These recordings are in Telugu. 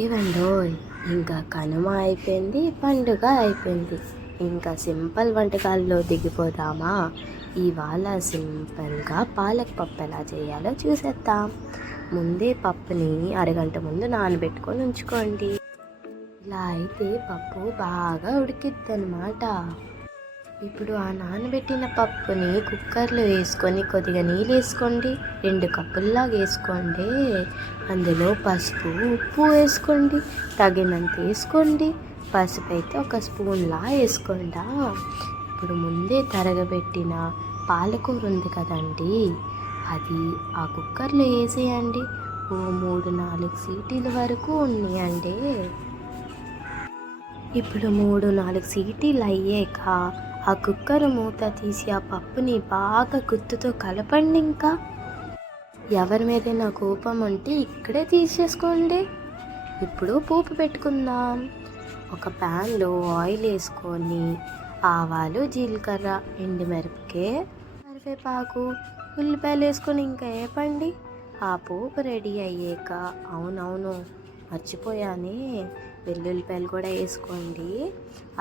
ఏవండోయ్, ఇంకా కనుమ అయిపోయింది, పండుగ అయిపోయింది. ఇంకా సింపుల్ వంటకాల్లో దిగిపోదామా? ఇవాళ సింపుల్గా పాలక్ పప్పు ఎలా చేయాలో చూసేద్దాం. ముందే పప్పుని అరగంట ముందు నానబెట్టుకొని ఉంచుకోండి. ఇలా అయితే పప్పు బాగా ఉడికిద్ది అన్నమాట. ఇప్పుడు ఆ నానబెట్టిన పప్పుని కుక్కర్లో వేసుకొని కొద్దిగా నీళ్ళు వేసుకోండి. 2 కప్పుల్లాగా వేసుకోండి. అందులో పసుపు, ఉప్పు వేసుకోండి. తగినంత వేసుకోండి. పసుపు అయితే 1 స్పూన్లా వేసుకోండి. ఇప్పుడు ముందే తరగబెట్టిన పాలకూర ఉంది కదండి, అది ఆ కుక్కర్లో వేసేయండి. ఓ 3-4 సీటీల వరకు ఉన్నాయండి. ఇప్పుడు 3-4 సీటీలు అయ్యాక ఆ కుక్కర్ మూత తీసి ఆ పప్పుని బాగా గుత్తుతో కలపండి. ఇంకా ఎవరి మీదైనా కోపం ఉంటే ఇక్కడే తీసేసుకోండి. ఇప్పుడు పోపు పెట్టుకుందాం. ఒక ప్యాన్లో ఆయిల్ వేసుకొని ఆవాలు, జీలకర్ర, ఎండుమిరపకాయ, కరివేపాకు, ఉల్లిపాయలు వేసుకొని ఇంకా వేపండి. ఆ పోపు రెడీ అయ్యాక అవునవును మర్చిపోయానే, వెల్లుల్లిపాయలు కూడా వేసుకోండి.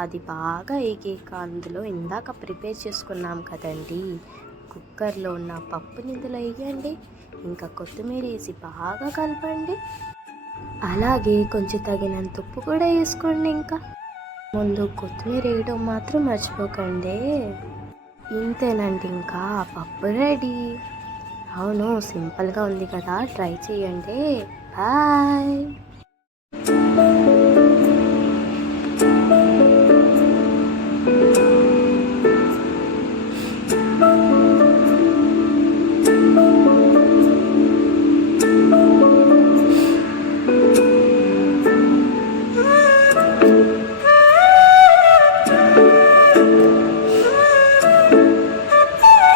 అది బాగా వేగాక అందులో ఇందాక ప్రిపేర్ చేసుకున్నాం కదండి కుక్కర్లో ఉన్న పప్పుని ఇందులో వేయండి. ఇంకా కొత్తిమీర వేసి బాగా కలపండి. అలాగే కొంచెం తగినంత ఉప్పు కూడా వేసుకోండి. ఇంకా ముందు కొత్తిమీర వేయడం మాత్రం మర్చిపోకండి. ఇంతేనండి, ఇంకా పప్పు రెడీ. అవును, సింపుల్గా ఉంది కదా, ట్రై చేయండి. బాయ్.